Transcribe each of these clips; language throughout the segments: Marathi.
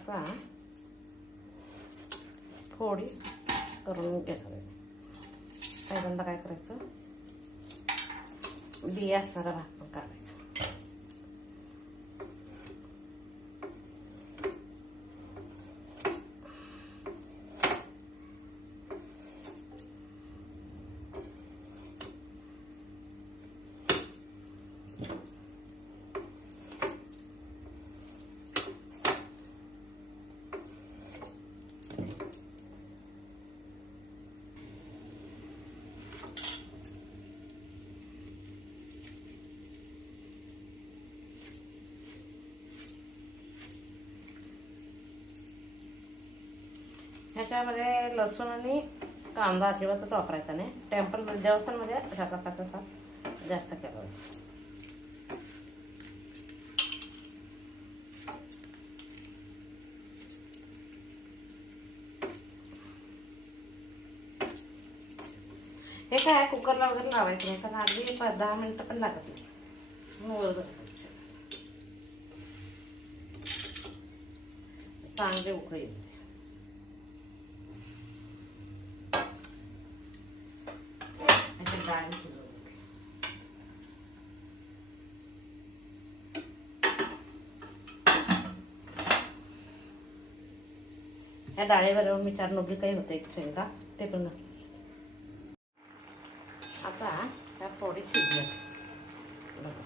आता फोडी करून घेणार आहे. पहिल्यांदा काय करायचं, बिया असणारा भात पण काढायचा. ह्याच्यामध्ये लसूण आणि कांदा अजिबातच वापरायचा नाही. टेम्पल देवस्थानमध्ये अशा प्रकारचा साप जास्त केला जातो. हे काय कुकरला वगैरे लावायचं नाही, कारण अगदी 10 मिनिटं पण लागत नाही. चांगले उकळी येते. डाळ या डाळीवर मी 4 नोबली काही होते, एक शेंगा ते पण घातले. आता ह्या फोडी शिजल्या बघा.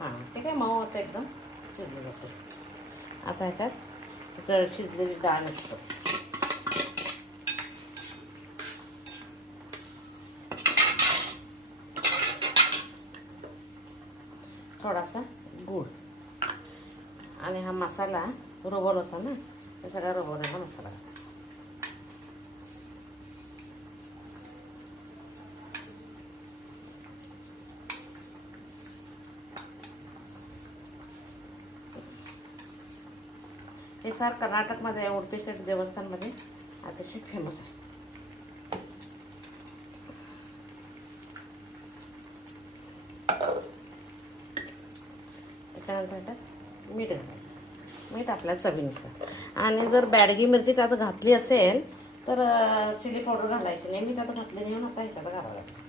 हां, ते काय मऊ होतं, एकदम शिजलं जातं. आता ह्याच्यात शिजलेली डाळ निघतो. थोडासा गूळ आणि हा मसाला रबर होता ना, त्या सगळ्या रबरचा मसाला घालायचा. हे सार कर्नाटकमध्ये उडपी सेट देवस्थानमध्ये अतिशय फेमस आहे. त्याच्यानंतर ह्याच्यात मीठ घालायचं. मीठ आपल्या चवीनुसार. आणि जर बॅडगी मिरची त्यात घातली असेल तर चिली पावडर घालायची नाही. मी त्यात घातली नाही, आता ह्याच्यात घालावं लागतं.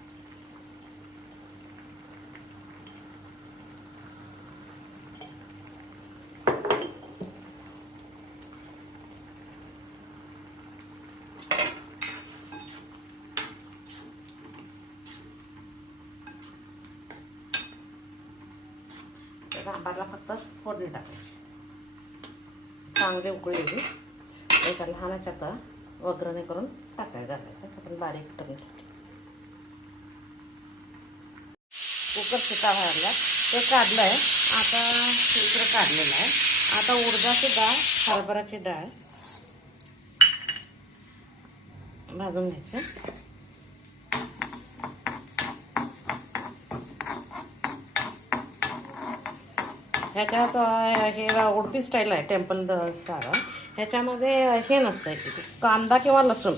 सांबारला फक्त फोडणी टाकायची. चांगली उकळी येईल. एका लहान ह्याच्यात वगरणे करून टाकायला घालायचं. आपण बारीक करून कुकर शिटा व्हायला ते काढलं आहे. आता इकडं काढलेलं आहे. आता उडदाची डाळ, हरभऱ्याची डाळ भाजून घ्यायची. ह्याच्यात हे उडपी स्टाईल आहे, टेम्पल सारा. ह्याच्यामध्ये हे नसतं कांदा किंवा लसूण,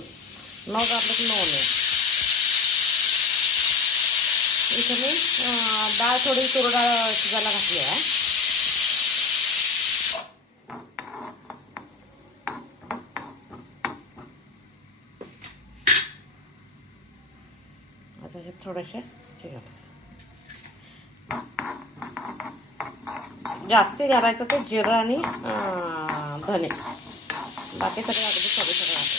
नो गार्लिक नो ऑनियन. इथे मी डाळ थोडी तूर डाळ शिजायला घातली आहे. आता हे थोडेसे जास्ती घालायचं ते जिरं आणि धने, बाकी सगळे अगदी थोडे थोडे घालायचे.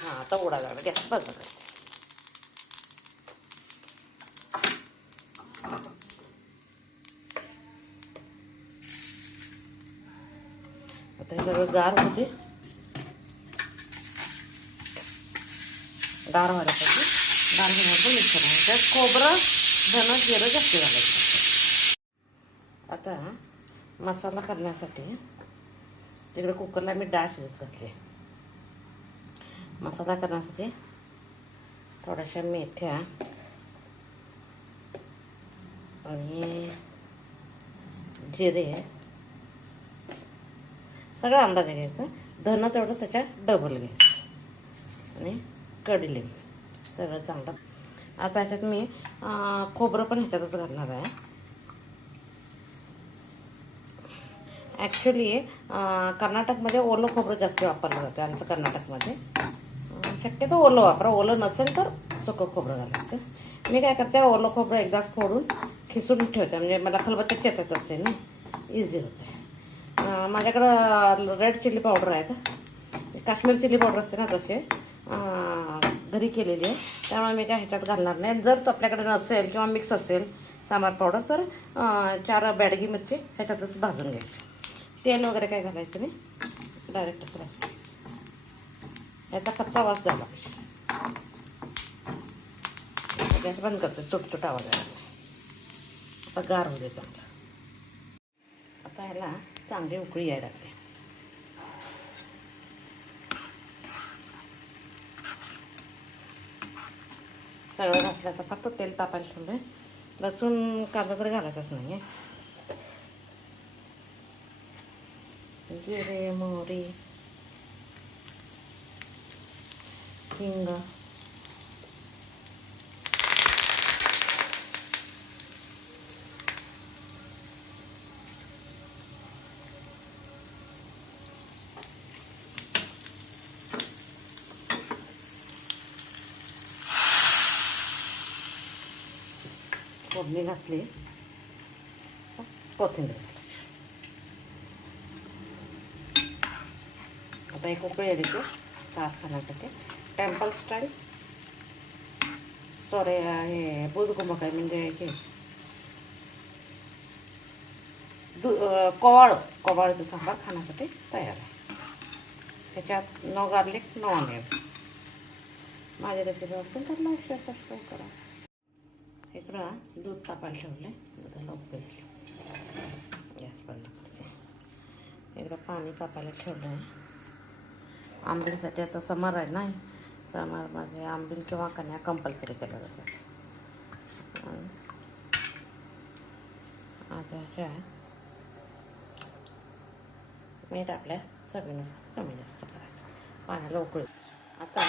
हां, आता उडा लागला, गॅस बंद करायचा. आता हे सगळं गार होते, गार व्हायला पाहिजे. गार झाल्यावर मिक्स करायचं. त्यात खोबरं, धनं, जिरं जास्त घालायचं. आता मसाला करण्यासाठी तिकडे कुकरला मी डाळ शिजत घातली. मसाला करण्यासाठी थोड्याशा मेथ्या आणि जिरे सगळं अंदाजे घ्यायचं. धनं तेवढं त्याच्यात डबल घ्यायचं आणि कढीलिंब सगळं चांगलं. आता ह्याच्यात मी खोबरं पण ह्याच्यातच घालणार आहे. ॲक्च्युली कर्नाटकमध्ये ओलं खोबरं जास्त वापरलं जातं. आमचं कर्नाटकमध्ये शक्यतो ओलं वापरा. ओलं नसेल तर सुकं खोबरं घालायचं. मी काय करते, ओलं खोबरं एकदाच फोडून खिसून ठेवते. म्हणजे मला खलबत्त्यात चेचत असते ना, इझी होते. माझ्याकडं रेड चिली पावडर आहे का, काश्मीर चिली पावडर असते ना, तसे घरी केलेली आहे. त्यामुळे मी काय ह्याच्यात घालणार नाही. जर आपल्याकडे नसेल किंवा मिक्स असेल सांबार पावडर तर 4 बॅडगी मिरची ह्याच्यातच भाजून घ्यायची. तेल वगैरे काय घालायचं नाही, डायरेक्ट फ्राय. याचा कच्चा वास झाला. गॅस बंद करते, तुटतुट आवाज आहे. आता गार होऊ दे चांगलं. आता ह्याला चांगली उकळी यायला लागते. सगळं घातल्याचं फक्त तेल तापायला ठेवलं. लसूण कांदा तरी घालायचंच नाही आहे. जिरे, मोहरी, हिंग, फोडणी घातली. कोथिंबीर. आता एक उकळी आली की साफ खाण्यासाठी टेम्पल स्टाईल सॉरी हे बुधकुंभक आहे, म्हणजे हे कोवाळचं सांबार खाण्यासाठी तयार आहे. त्याच्यात नो गार्लिक, नो ऑनियन. माझी रेसिपी असेल तर लाईक, शेअर, सबस्क्राईब करा. इकडं दूध तापायला ठेवलं आहे. दुधाला उकळी आली. गॅस बंद करते. इकडं पाणी तापायला ठेवलं आहे. आंबीलसाठी आता समर आहे ना, समरमध्ये आंबील किंवा कन्या कंपल्सरी केलं जातं. आता काय मीठ आपल्या चवीनुसार कमी जास्त करायचं. पाण्याला उकळी. आता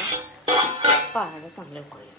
पाण्याला चांगले उकळी.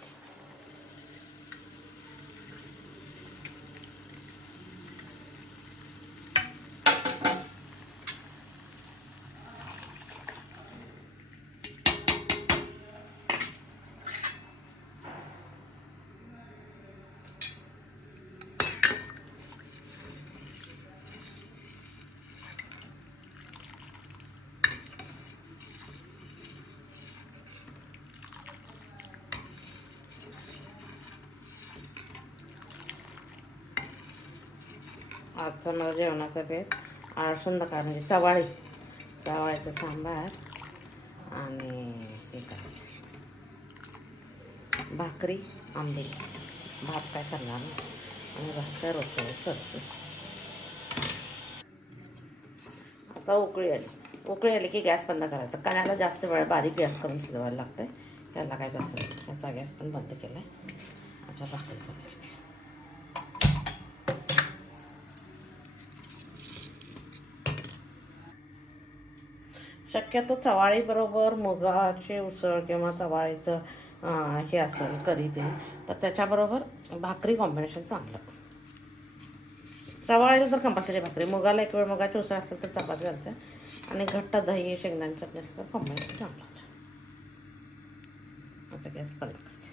आजचा मला जेवणाचा बेत संध्याकाळ म्हणजे चवाळीचं सांबार आणि हे करायचं भाकरी, आंबे. भात काय करणार नाही आणि भात काय रोजच्या करते. आता उकळी आली की गॅस बंद करायचा. कण्याला जास्त वेळ बारीक गॅस करून शिजवायला लागतं. त्याला काय जास्त नाही. त्याचा गॅस पण बंद केला आहे. आता भाकरी करायची. शक्यतो चवाळीबरोबर मुगाची उसळ किंवा चवाळीचं हे असेल करी ते, तर त्याच्याबरोबर भाकरी कॉम्बिनेशन चांगलं. चवाळीला जर कंपल्सरी भाकरी, मुगाला एक वेळ मुगाची उसळ असेल तर चपाती घालते. आणि घट्ट दही शेंगदाणे चटणी असं कॉम्बिनेशन चांगलं. आता गॅस बंद करते.